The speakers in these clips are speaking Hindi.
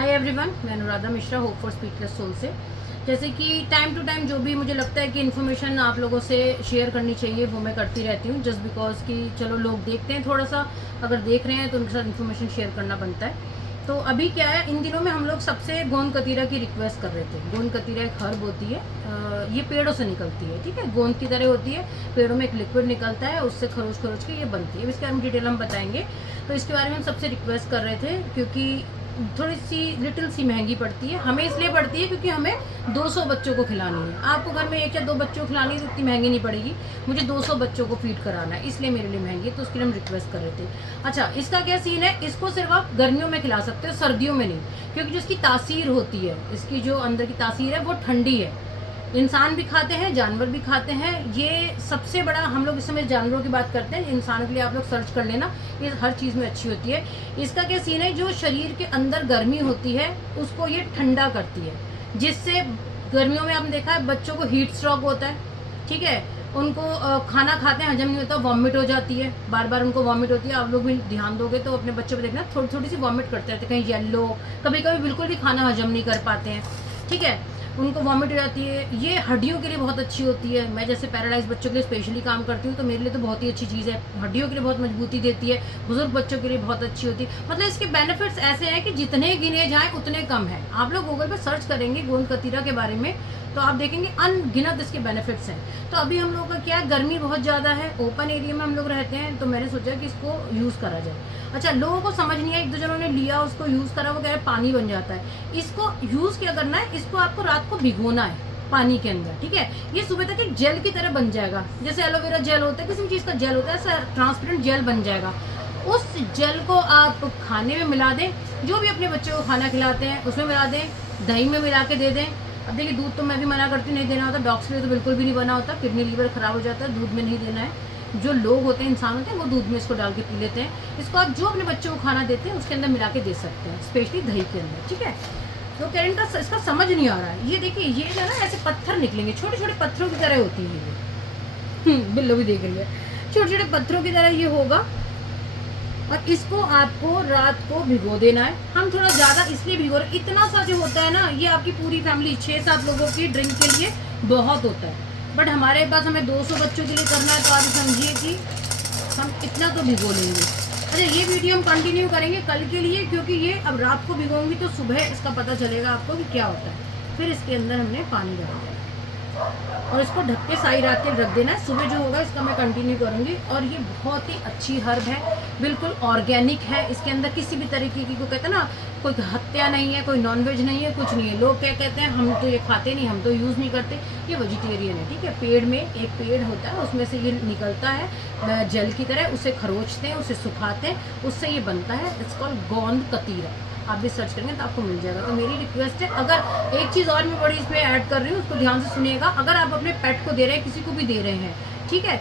हाय एवरीवन, मैं Anuradha Mishra, hope for speakless soul से। जैसे कि टाइम टू टाइम जो भी मुझे लगता है कि इन्फॉर्मेशन आप लोगों से शेयर करनी चाहिए वो मैं करती रहती हूँ, जस्ट बिकॉज कि चलो लोग देखते हैं, थोड़ा सा अगर देख रहे हैं तो उनके साथ इन्फॉर्मेशन शेयर करना बनता है। तो अभी क्या है, इन दिनों में हम लोग सबसे गोंद कतीरा की रिक्वेस्ट कर रहे थे। गोंद कतीरा एक हर्ब होती है, ये पेड़ों से निकलती है, ठीक है, गोंद की तरह होती है। पेड़ों में एक लिक्विड निकलता है, उससे खरोच खरोच के ये बनती है। इसके बारे में डिटेल हम बताएंगे। तो इसके बारे में हम सबसे रिक्वेस्ट कर रहे थे क्योंकि थोड़ी सी लिटिल सी महंगी पड़ती है। हमें इसलिए पड़ती है क्योंकि हमें 200 बच्चों को खिलानी है। आपको घर में 1 या 2 बच्चों को खिलानी है तो इतनी महंगी नहीं पड़ेगी। मुझे 200 बच्चों को फीड कराना है, इसलिए मेरे लिए महंगी है, तो उसके लिए हम रिक्वेस्ट कर रहे थे। अच्छा, इसका क्या सीन है, इसको सिर्फ आप गर्मियों में खिला सकते हो, सर्दियों में नहीं, क्योंकि जो इसकी तासीर होती है, इसकी जो अंदर की तासीर है वो ठंडी है। इंसान भी खाते हैं, जानवर भी खाते हैं। ये सबसे बड़ा, हम लोग इस समय जानवरों की बात करते हैं, इंसानों के लिए आप लोग सर्च कर लेना, ये हर चीज़ में अच्छी होती है। इसका क्या सीन है, जो शरीर के अंदर गर्मी होती है उसको ये ठंडा करती है, जिससे गर्मियों में आपने देखा है बच्चों को हीट स्ट्रोक होता है, ठीक है, उनको खाना खाते हैं हजम नहीं होता, वॉमिट हो जाती है, बार बार उनको वॉमिट होती है। आप लोग भी ध्यान दोगे तो अपने बच्चों को देखना, थोड़ी थोड़ी सी वॉमिट करते रहते हैं, कहीं येलो, कभी कभी बिल्कुल भी खाना हजम नहीं कर पाते हैं, ठीक है, उनको वॉमिट हो जाती है। ये हड्डियों के लिए बहुत अच्छी होती है। मैं जैसे पैरालाइज बच्चों के लिए स्पेशली काम करती हूँ, तो मेरे लिए तो बहुत ही अच्छी चीज़ है। हड्डियों के लिए बहुत मजबूती देती है, बुजुर्ग बच्चों के लिए बहुत अच्छी होती है। मतलब इसके बेनिफिट्स ऐसे हैं कि जितने गिने जाएँ उतने कम हैं। आप लोग गूगल पर सर्च करेंगे गोंद कतीरा के बारे में तो आप देखेंगे अनगिनत इसके बेनिफिट्स हैं। तो अभी हम लोगों का क्या, गर्मी बहुत ज़्यादा है, ओपन एरिया में हम लोग रहते हैं, तो मैंने सोचा कि इसको यूज़ करा जाए। अच्छा, लोगों को समझ नहीं आया, 1-2 जनों ने लिया, उसको यूज़ करा, वो कह रहे पानी बन जाता है। इसको यूज़ क्या करना है, इसको आपको रात को भिगोना है पानी के अंदर, ठीक है। ये सुबह तक एक जेल की तरह बन जाएगा, जैसे एलोवेरा जेल होता है, किसी भी चीज़ का जेल होता है, ऐसा ट्रांसपेरेंट जेल बन जाएगा। उस जेल को आप खाने में मिला दें, जो भी अपने बच्चों को खाना खिलाते हैं उसमें मिला दें, दही में मिला के दे दें। अब देखिए, दूध तो मैं भी मना करती हूँ, नहीं देना होता, डॉग्स के लिए तो बिल्कुल भी नहीं बना होता, किडनी लीवर खराब हो जाता है, दूध में नहीं देना है। जो लोग होते हैं, इंसान होते हैं, वो दूध में इसको डाल के पी लेते हैं। इसको आप जो अपने बच्चों को खाना देते हैं उसके अंदर मिला के दे सकते हैं, स्पेशली दही के अंदर, ठीक है। तो करेंट का इसका समझ नहीं आ रहा है। ये देखिए, ये जो है ना, ऐसे पत्थर निकलेंगे, छोटे छोटे पत्थरों की तरह होती है ये। बिल्लो भी देख रही है, छोटे छोटे पत्थरों की तरह ये होगा। और इसको आपको रात को भिगो देना है। हम थोड़ा ज़्यादा इसलिए भिगो रहे, इतना सा जो होता है ना, ये आपकी पूरी फैमिली 6-7 लोगों की ड्रिंक के लिए बहुत होता है, बट हमारे पास हमें 200 बच्चों के लिए करना है, तो आप समझिए कि हम इतना तो भिगो लेंगे। अच्छा, ये वीडियो हम कंटिन्यू करेंगे कल के लिए, क्योंकि ये अब रात को भिगोंगी तो सुबह इसका पता चलेगा आपको कि क्या होता है। फिर इसके अंदर हमने पानी डालना है और इसको ढक के सारी रात के रख देना है। सुबह जो होगा इसका मैं कंटिन्यू करूँगी। और ये बहुत ही अच्छी हर्ब है, बिल्कुल ऑर्गेनिक है। इसके अंदर किसी भी तरीके की, को कहते हैं ना, कोई हत्या नहीं है, कोई नॉनवेज नहीं है, कुछ नहीं है। लोग क्या कहते हैं, हम तो ये खाते नहीं, हम तो यूज़ नहीं करते, ये वेजिटेरियन है, ठीक है। पेड़ में एक पेड़ होता है, उसमें से ये निकलता है जल की तरह, उसे खरोचते हैं, उसे सुखाते हैं, उससे ये बनता है। इट्स कॉल्ड गोंद कतीरा। आप भी सर्च करेंगे तो आपको मिल जाएगा। तो मेरी रिक्वेस्ट है, अगर एक चीज़ और मैं बड़ी इसमें ऐड कर रही हूँ, उसको ध्यान से सुनिएगा। अगर आप अपने पेट को दे रहे हैं, किसी को भी दे रहे हैं, ठीक है,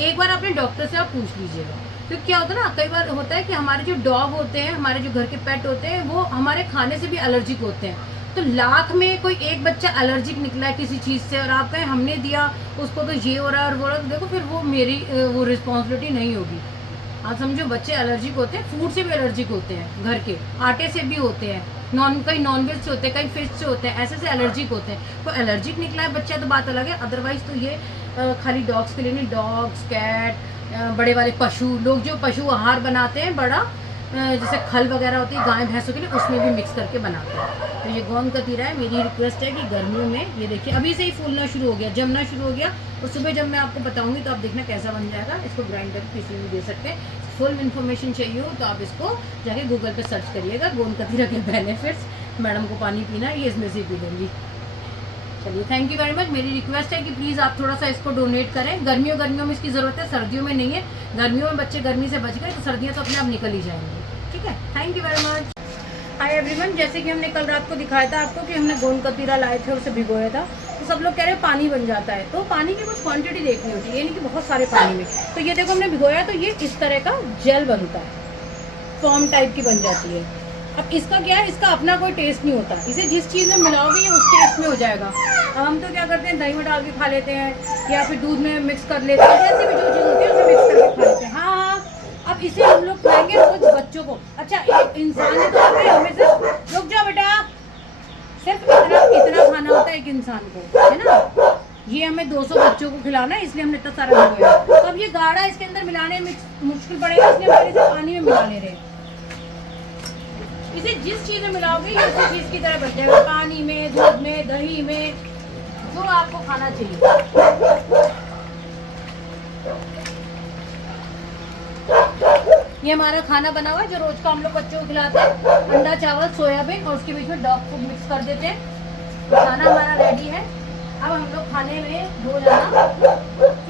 एक बार अपने डॉक्टर से आप पूछ लीजिएगा। क्योंकि क्या होता है ना, कई बार होता है कि हमारे जो डॉग होते हैं, हमारे जो घर के पेट होते हैं, वो हमारे खाने से भी एलर्जिक होते हैं। तो लाख में कोई एक बच्चा एलर्जिक निकला है किसी चीज़ से, और आप कहें हमने दिया उसको तो ये हो रहा है और वो रहा है, तो देखो फिर वो मेरी वो रिस्पॉन्सिबिलिटी नहीं होगी। आप समझो, बच्चे एलर्जिक होते हैं, फूड से भी एलर्जिक होते हैं, घर के आटे से भी होते हैं, कई नॉनवेज से होते हैं, कई फिश से होते हैं, ऐसे से एलर्जिक होते हैं। तो एलर्जिक निकला है बच्चा तो बात अलग है, अदरवाइज तो ये खाली डॉग्स के लिए नहीं, डॉग्स, कैट, बड़े वाले पशु, लोग जो पशु आहार बनाते हैं बड़ा, जैसे खल वगैरह होती है गाय भैंसों के लिए, उसमें भी मिक्स करके बनाते हैं। तो ये गोंद कतीरा है। मेरी रिक्वेस्ट है कि गर्मियों में, ये देखिए अभी से ही फूलना शुरू हो गया, जमना शुरू हो गया, और सुबह जब मैं आपको बताऊंगी तो आप देखना कैसा बन जाएगा। इसको ग्राइंड करके किसी में दे सकते हैं। फुल इन्फॉर्मेशन चाहिए हो तो आप इसको जाके गूगल पे सर्च करिएगा, गोंद कतीरा के बेनिफिट्स। मैडम को पानी पीना है, ये इसमें से पी लेंगी। चलिए, थैंक यू वेरी मच। मेरी रिक्वेस्ट है कि प्लीज़ आप थोड़ा सा इसको डोनेट करें। गर्मियों में इसकी ज़रूरत है, सर्दियों में नहीं है। गर्मियों में बच्चे गर्मी से बच गए तो सर्दियाँ तो अपने आप निकल ही जाएंगी, ठीक है। Thank you very much. Hi everyone, जैसे कि हमने कल रात को दिखाया था आपको कि हमने गोंद कतीरा लाए थे और उसे भिगोया था, तो सब लोग कह रहे हैं पानी बन जाता है। तो पानी की कुछ क्वांटिटी देखनी होती है, ये नहीं कि बहुत सारे पानी में। तो ये देखो, हमने भिगोया तो ये इस तरह का जेल बनता है, फॉर्म टाइप की बन जाती है। अब इसका क्या है, इसका अपना कोई टेस्ट नहीं होता, इसे जिस चीज़ में मिलाओगे ये उस टेस्ट में हो जाएगा। अब हम तो क्या करते हैं, दही में डाल के खा लेते हैं, या फिर दूध में मिक्स कर लेते हैं, जैसे भी जो चीज़ होती है उसे मिक्स करके खा लेते हैं। हाँ, अब इसे हम लोग खिलाएंगे रोज बच्चों को। अच्छा, एक इंसान है तो हमें से लोग जाओ बेटा। सिर्फ इतना खाना होता है एक इंसान को, है ना। ये हमें 200 बच्चों को खिलाना है, इसलिए हमने इतना सारा भिगोया। तो अब ये गाढ़ा इसके अंदर मिलाने में मुश्किल पड़ेगा, इसलिए हम इसे पानी में मिला ले रहे हैं। इसे जिस चीज़ में मिलाओगे ये उसी चीज़ की तरह बन जाएगा, पानी में, दूध में, दही में, जो आपको खाना चाहिए। ये हमारा खाना बना हुआ है जो रोज का हम लोग बच्चों को खिलाते हैं। अंडा, चावल, सोयाबीन और उसके बीच में डॉग फूड मिक्स कर देते हैं। खाना हमारा रेडी है। अब हम लोग खाने में दो जाना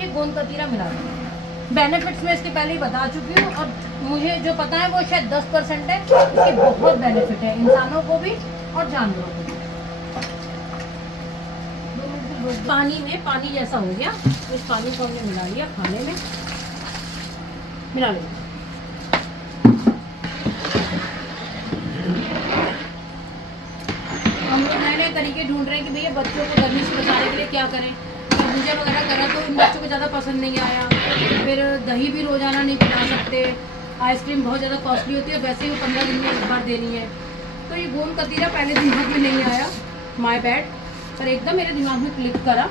ये गोंद कतीरा मिला देते हैं। बेनिफिट्स में इसके पहले ही बता चुकी हूँ, और मुझे जो पता है वो शायद 10% है। इसके बहुत बेनिफिट है इंसानों को भी और जानवरों को भी। पानी में पानी जैसा हो गया, तो इस पानी को हमने मिला लिया खाने में, मिला लिया। हम लोग नए नए तरीके ढूंढ रहे हैं कि भैया बच्चों को गर्मी से बचाने के लिए क्या करें। भुजिया वगैरह करा तो इन बच्चों को ज़्यादा पसंद नहीं आया। फिर दही भी रोज़ाना नहीं पिला सकते, आइसक्रीम बहुत ज़्यादा कॉस्टली होती है, वैसे ही वो 15 दिन में एक बार देनी है। तो ये गोंद कतीरा पहले दिमाग में नहीं आया, माय बैड, पर एकदम मेरे दिमाग में क्लिक करा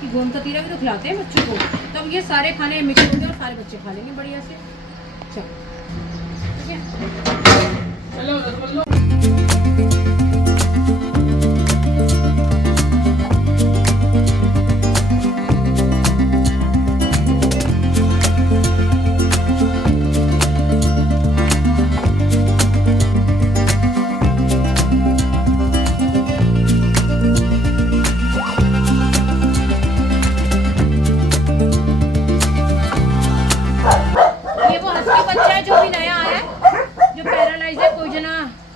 कि गोंद कतीरा भी तो खिलाते हैं बच्चों को। तब ये सारे खाने मिक्स होंगे और सारे बच्चे खा लेंगे बढ़िया से। चलो ठीक है, चलो।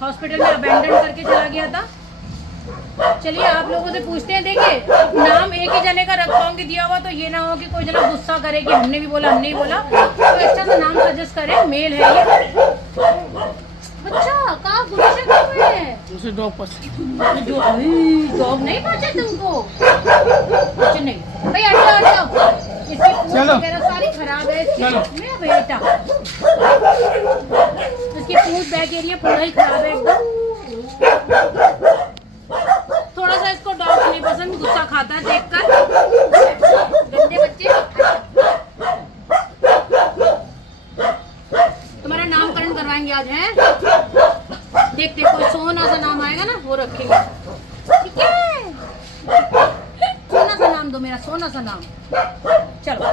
हॉस्पिटल में अबैंडन करके चला गया था। चलिए आप लोगों से पूछते हैं, देखिए नाम एक ही जने का रख पाऊंगी दिया हुआ, तो ये ना हो कि कोई जना गुस्सा करे कि हमने भी बोला हमने ही बोला। तो अच्छा सा नाम सजेस्ट करें, मेल है ये बच्चा। कहाँ गुस्सा क्यों है? उसे डॉग पसंद। डॉग नहीं पहुंचे तुमको? कुछ नहीं भाई, हट जाओ। इसकी पूंछ वगैरह सारी खराब है इसकी बेटा, इसकी पूंछ बैक एरिया पूरा ही खराब है एकदम। थोड़ा सा इसको डॉग नहीं पसंद, गुस्सा खाता है देखकर। गंदे बच्चे। तुम्हारा नामकरण करवाएंगे आज, है? देखते कोई सोना सा नाम आएगा ना वो रखेंगे, ठीक है? सोना सा नाम दो, मेरा सोना सा नाम। चलो।